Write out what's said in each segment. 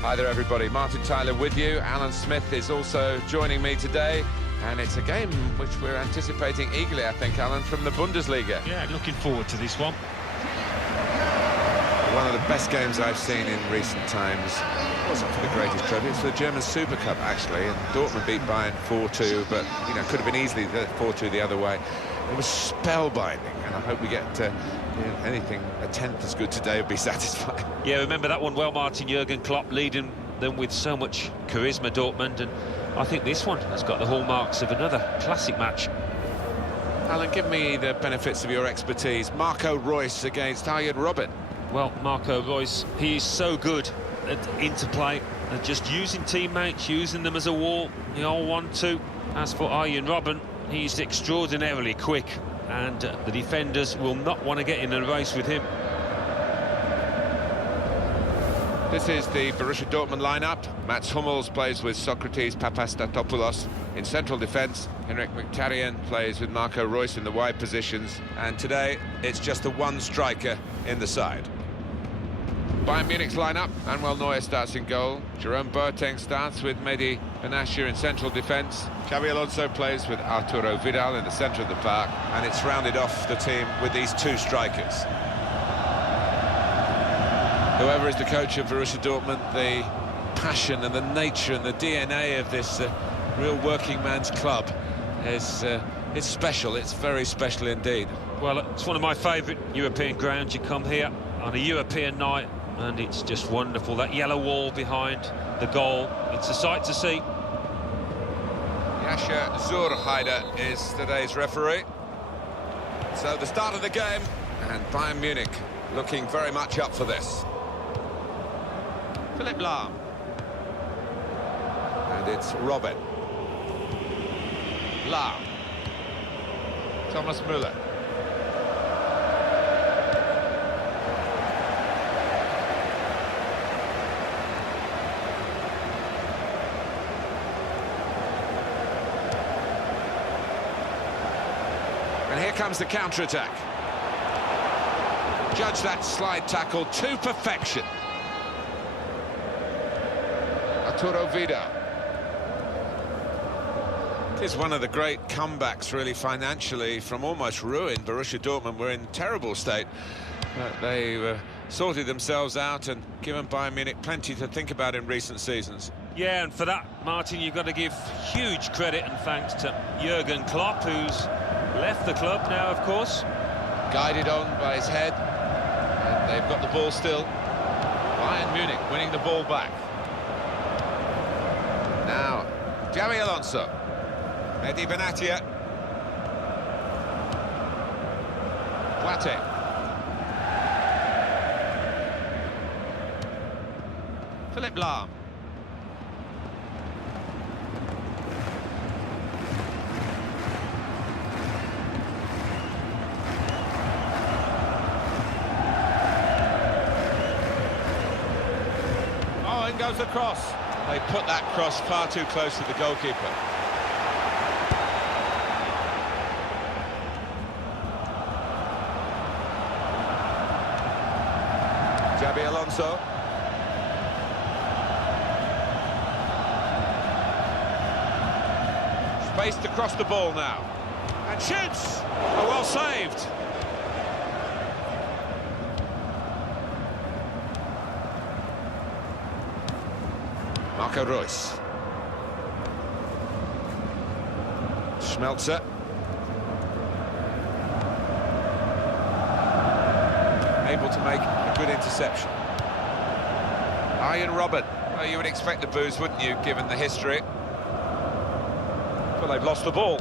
Hi there everybody, Martin Tyler with you. Alan Smith is also joining me today, and it's a game which we're anticipating eagerly, I think, Alan, from the Bundesliga. Yeah, looking forward to this one. One of the best games I've seen in recent times. It wasn't for the greatest trophy, it's for the German Super Cup actually, and Dortmund beat Bayern 4-2, but you know, could have been easily 4-2 the other way. It was spellbinding, and I hope we get anything a tenth as good today would be satisfying. Yeah, remember that one well, Martin. Jurgen Klopp leading them with so much charisma, Dortmund, and I think this one has got the hallmarks of another classic match. Alan, give me the benefits of your expertise. Marco Reus against Arjen Robben. Well, Marco Reus, he is so good at interplay, at just using teammates, using them as a wall. They all want to. As for Arjen Robben, he's extraordinarily quick, and the defenders will not want to get in a race with him. This is the Borussia Dortmund lineup. Mats Hummels plays with Socrates Papastatopoulos in central defence. Henrik Mkhitaryan plays with Marco Reus in the wide positions. And today, it's just the one striker in the side. Bayern Munich's lineup. Manuel Neuer starts in goal. Jerome Boateng starts with Mehdi Benatia in central defence. Xabi Alonso plays with Arturo Vidal in the centre of the park. And it's rounded off the team with these two strikers. Whoever is the coach of Borussia Dortmund, the passion and the nature and the DNA of this real working man's club is it's special. It's very special indeed. Well, it's one of my favourite European grounds. You come here on a European night and it's just wonderful. That yellow wall behind the goal, it's a sight to see. Jascha Zurheider is today's referee. So the start of the game, and Bayern Munich looking very much up for this. Philipp Lahm. And it's Robben. Lahm. Thomas Müller. And here comes the counter-attack. Judge that slide tackle to perfection. Arturo Vidal. It is one of the great comebacks, really, financially, from almost ruin. Borussia Dortmund were in terrible state. But they sorted themselves out and given Bayern Munich plenty to think about in recent seasons. Yeah, and for that, Martin, you've got to give huge credit and thanks to Jurgen Klopp, who's left the club now, of course. Guided on by his head, and they've got the ball still. Bayern Munich winning the ball back. Now, Xabi Alonso. Mehdi Benatia. Boateng. Philipp Lahm. Oh, in goes the cross. They put that cross far too close to the goalkeeper. Xabi Alonso. Spaced across the ball now. And shoots! Oh, well saved. Marco Reus. Schmelzer. Able to make a good interception. Arjen Robben. Well, you would expect the boos, wouldn't you, given the history? But they've lost the ball.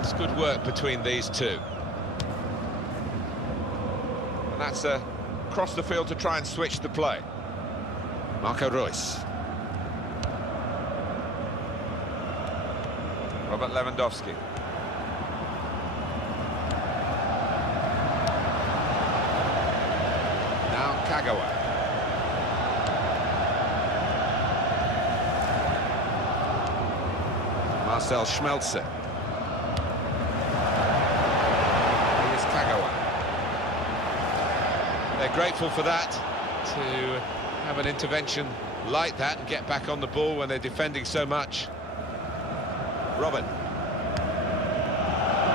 It's good work between these two. And that's across the field to try and switch the play. Marco Reus. Robert Lewandowski. Now Kagawa. Marcel Schmelzer. Here's Kagawa. They're grateful for that, to have an intervention like that and get back on the ball when they're defending so much. Robin.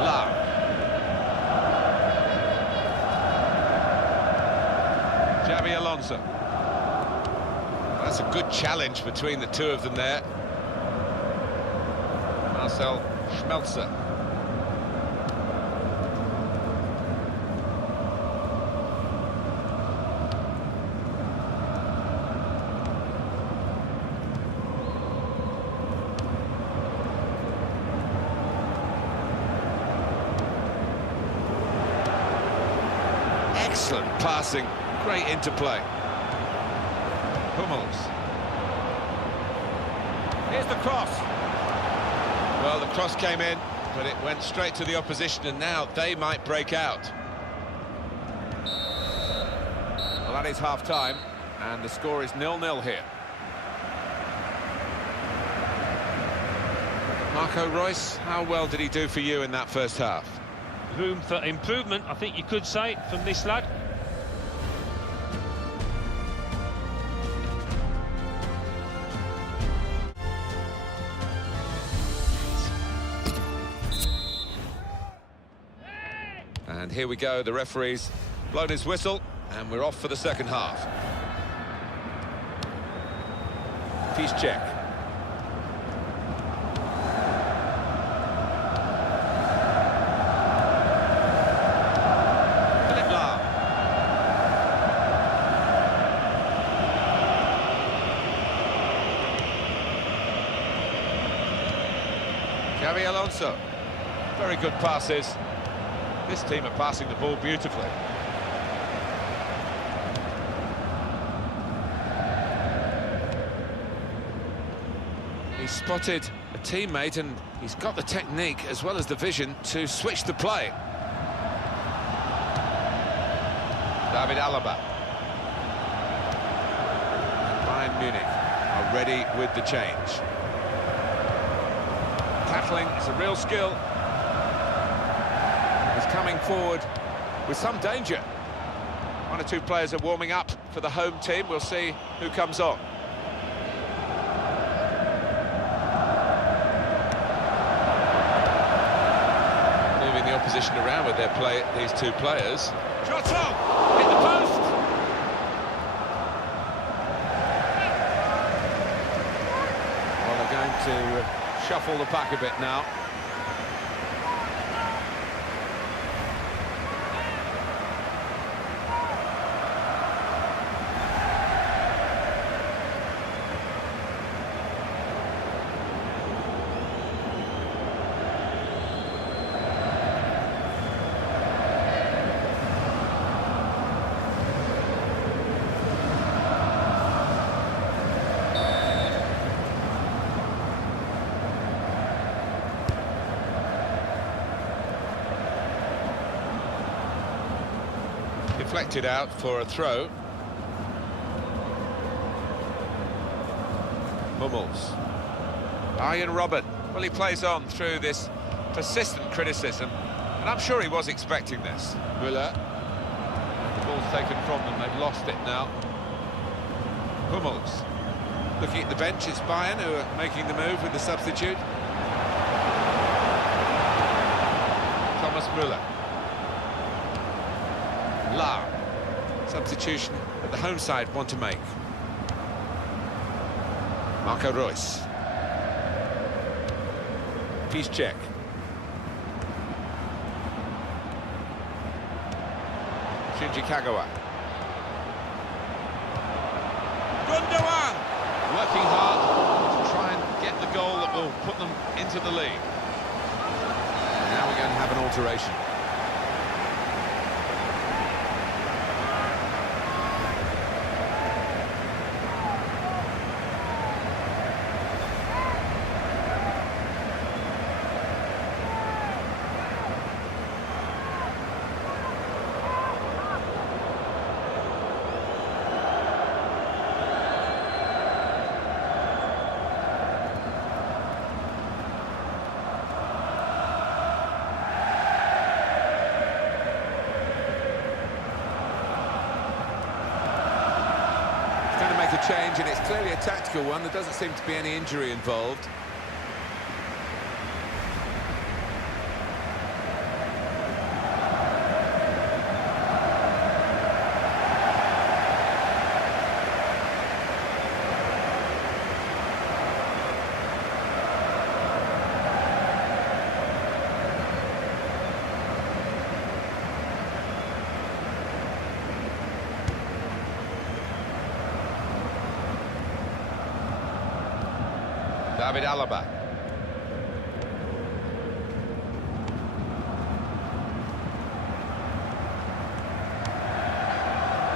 Lau. Xabi Alonso. That's a good challenge between the two of them there. Marcel Schmelzer. Excellent passing, great interplay. Hummels. Here's the cross. Well, the cross came in, but it went straight to the opposition, and now they might break out. Well, that is half-time, and the score is 0-0 here. Marco Reus, how well did he do for you in that first half? Room for improvement, I think you could say, from this lad. And here we go, the referee's blown his whistle, and we're off for the second half. Piszczek. Xabi Alonso, very good passes. This team are passing the ball beautifully. He's spotted a teammate and he's got the technique as well as the vision to switch the play. David Alaba. Bayern Munich are ready with the change. Tackling is a real skill. He's coming forward with some danger. One or two players are warming up for the home team. We'll see who comes on. Moving the opposition around with these two players. Shot on! Hit the post! Well, they're going to shuffle the pack a bit now. Deflected out for a throw. Hummels. Arjen Robben. Well, he plays on through this persistent criticism, and I'm sure he was expecting this. Müller. The ball's taken from them, they've lost it now. Hummels. Looking at the bench, it's Bayern who are making the move with the substitute. Thomas Müller. Lau. Substitution that the home side want to make. Marco Reus. Piszczek. Shinji Kagawa. Gundogan! Working hard to try and get the goal that will put them into the lead. Now we're going to have an alteration. trying to make a change, and it's clearly a tactical one. There doesn't seem to be any injury involved. David Alaba.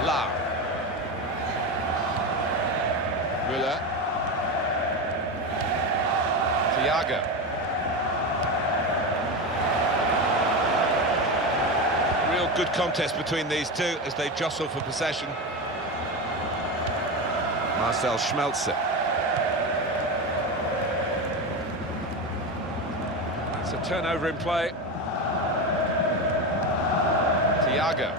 Lau. Müller. Thiago. Real good contest between these two as they jostle for possession. Marcel Schmelzer. It's a turnover in play. Thiago.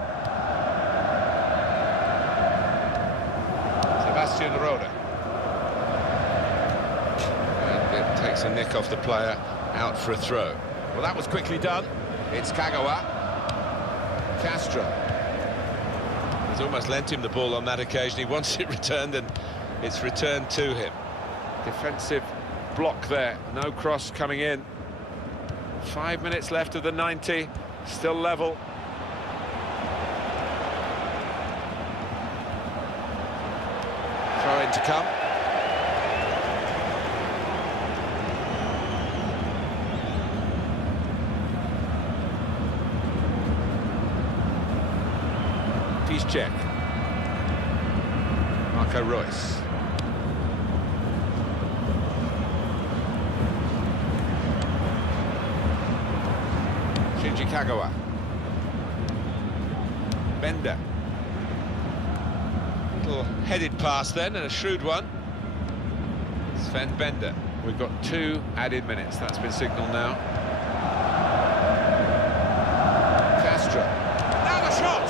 Sebastian Rode. And it takes a nick off the player, out for a throw. Well, that was quickly done. It's Kagawa. Castro. He's almost lent him the ball on that occasion. He wants it returned, and it's returned to him. Defensive block there. No cross coming in. 5 minutes left of the 90. Still level. Throw in to come. Piszczek. Marco Reus. Shinji Kagawa. Bender. Little headed pass then, and a shrewd one. Sven Bender. We've got 2 added minutes. That's been signalled now. Castro. Now the shot!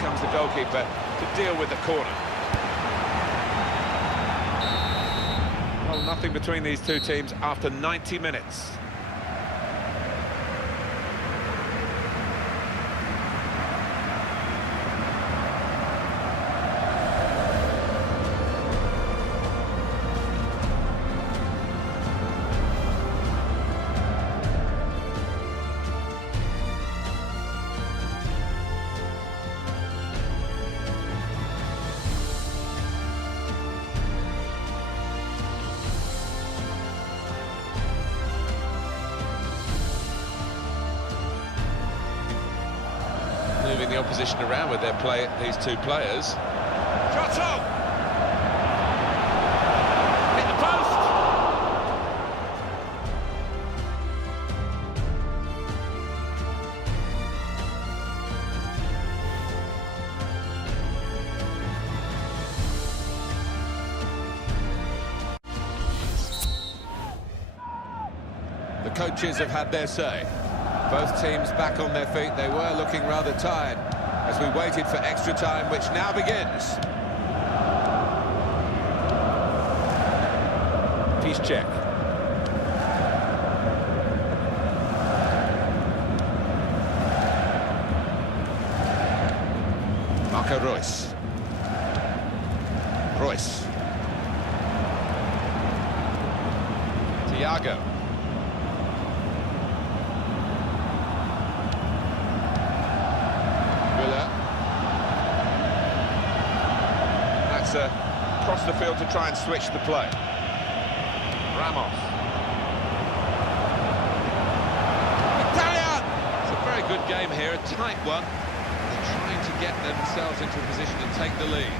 Comes the goalkeeper to deal with the corner. Well, nothing between these two teams after 90 minutes. Moving the opposition around with their play, these two players. Shot on! Hit the post! The coaches have had their say. Both teams back on their feet. They were looking rather tired as we waited for extra time, which now begins. Piszczek. Marco Reus. Reus. Thiago. Across the field to try and switch the play. Ramos. Italian! It's a very good game here, a tight one. They're trying to get themselves into a position to take the lead.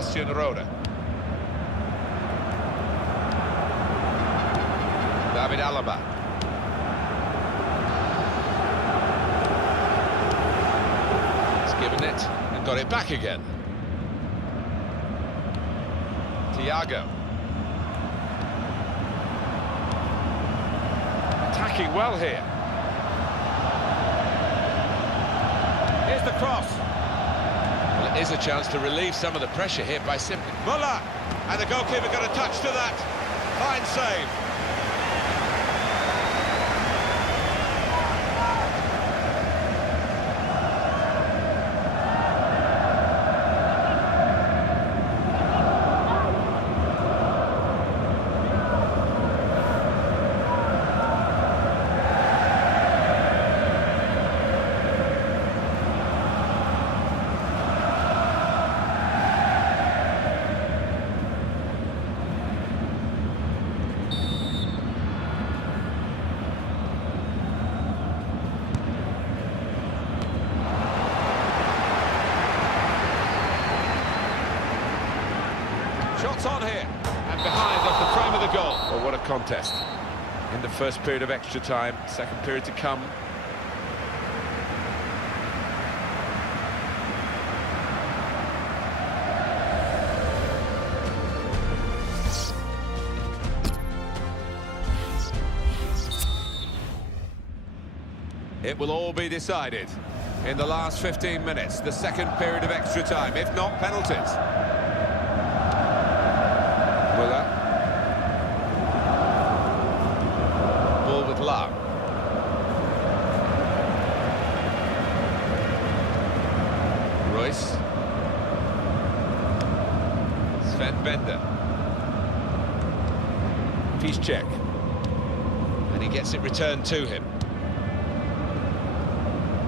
Sebastian Rode. David Alaba. He's given it and got it back again. Thiago. Attacking well here. Here's the cross. Well, it is a chance to relieve some of the pressure here by simply... Muller! And the goalkeeper got a touch to that. Fine save. Shots on here, and behind off the frame of the goal. Well, what a contest. In the first period of extra time, second period to come. It will all be decided in the last 15 minutes, the second period of extra time, if not penalties. Muller. Ball with Lam. Royce. Sven Bender. Piszczek. And he gets it returned to him.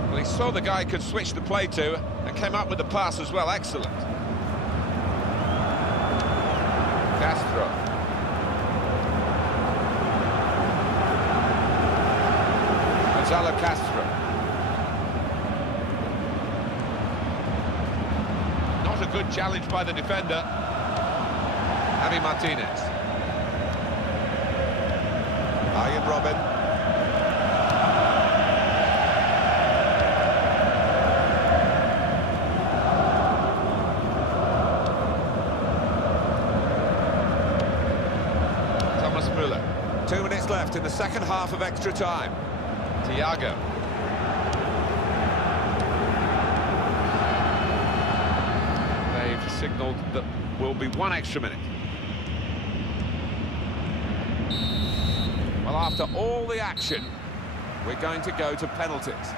Well, he saw the guy could switch the play to and came up with the pass as well. Excellent. Castro. Gonzalo Castro. Not a good challenge by the defender. Javi Martinez. Arjen Robben. Muller. 2 minutes left in the second half of extra time. Thiago. They've signalled that will be 1 extra minute. Well, after all the action, we're going to go to penalties.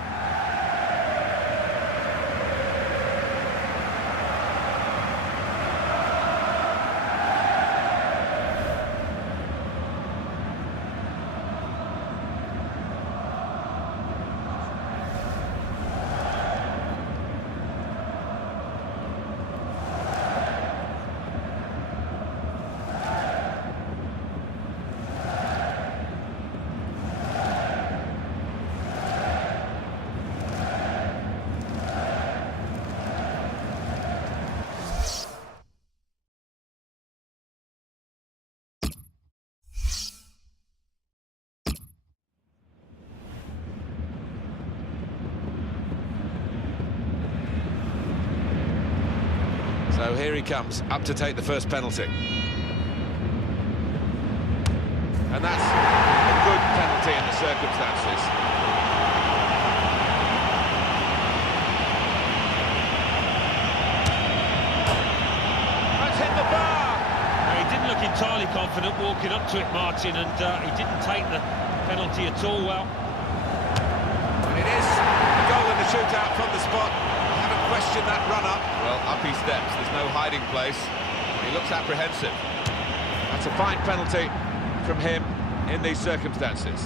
So here he comes, up to take the first penalty. And that's a good penalty in the circumstances. That's hit the bar! He didn't look entirely confident walking up to it, Martin, and he didn't take the penalty at all well. And it is a goal in the shootout from the spot. Question that run-up. Well, up he steps. There's no hiding place. He looks apprehensive. That's a fine penalty from him in these circumstances.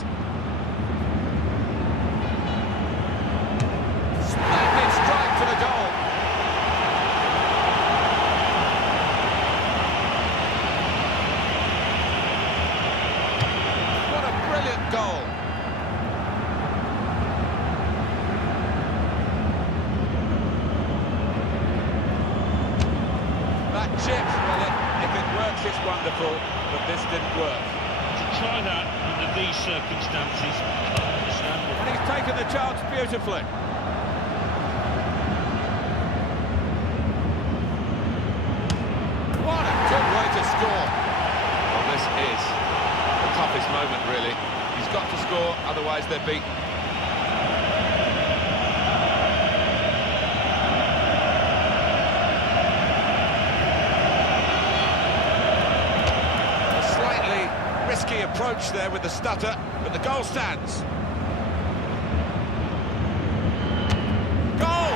Splendid strike for the goal. What a brilliant goal. Chipped, well, if it works, it's wonderful, but this didn't work. To try that under these circumstances, understandable. And he's taken the chance beautifully. What a good way to score. Well, this is the toughest moment, really. He's got to score, otherwise they're beaten. Risky approach there with the stutter, but the goal stands. Goal!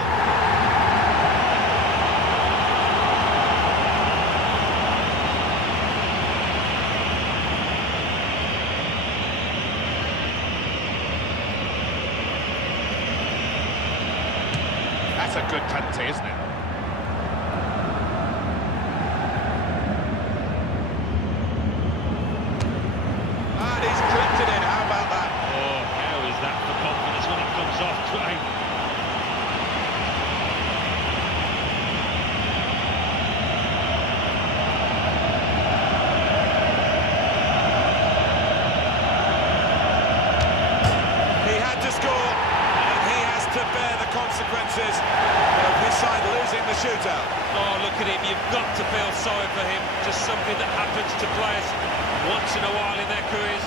That's a good penalty, isn't it? Consequences of his side losing the shootout. Oh, look at him, you've got to feel sorry for him. Just something that happens to players once in a while in their careers.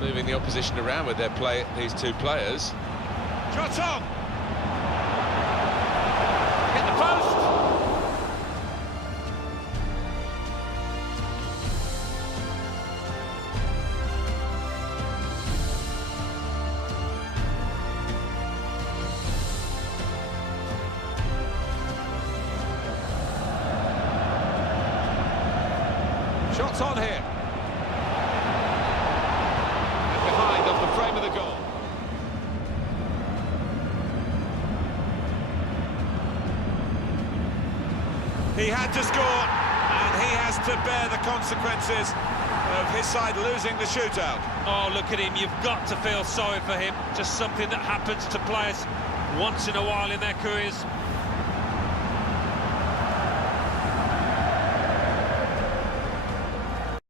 Moving the opposition around with their play, these two players. Shot on! Hit the post! Shots on here. Frame of the goal. He had to score, and he has to bear the consequences of his side losing the shootout. Oh, look at him, you've got to feel sorry for him. Just something that happens to players once in a while in their careers.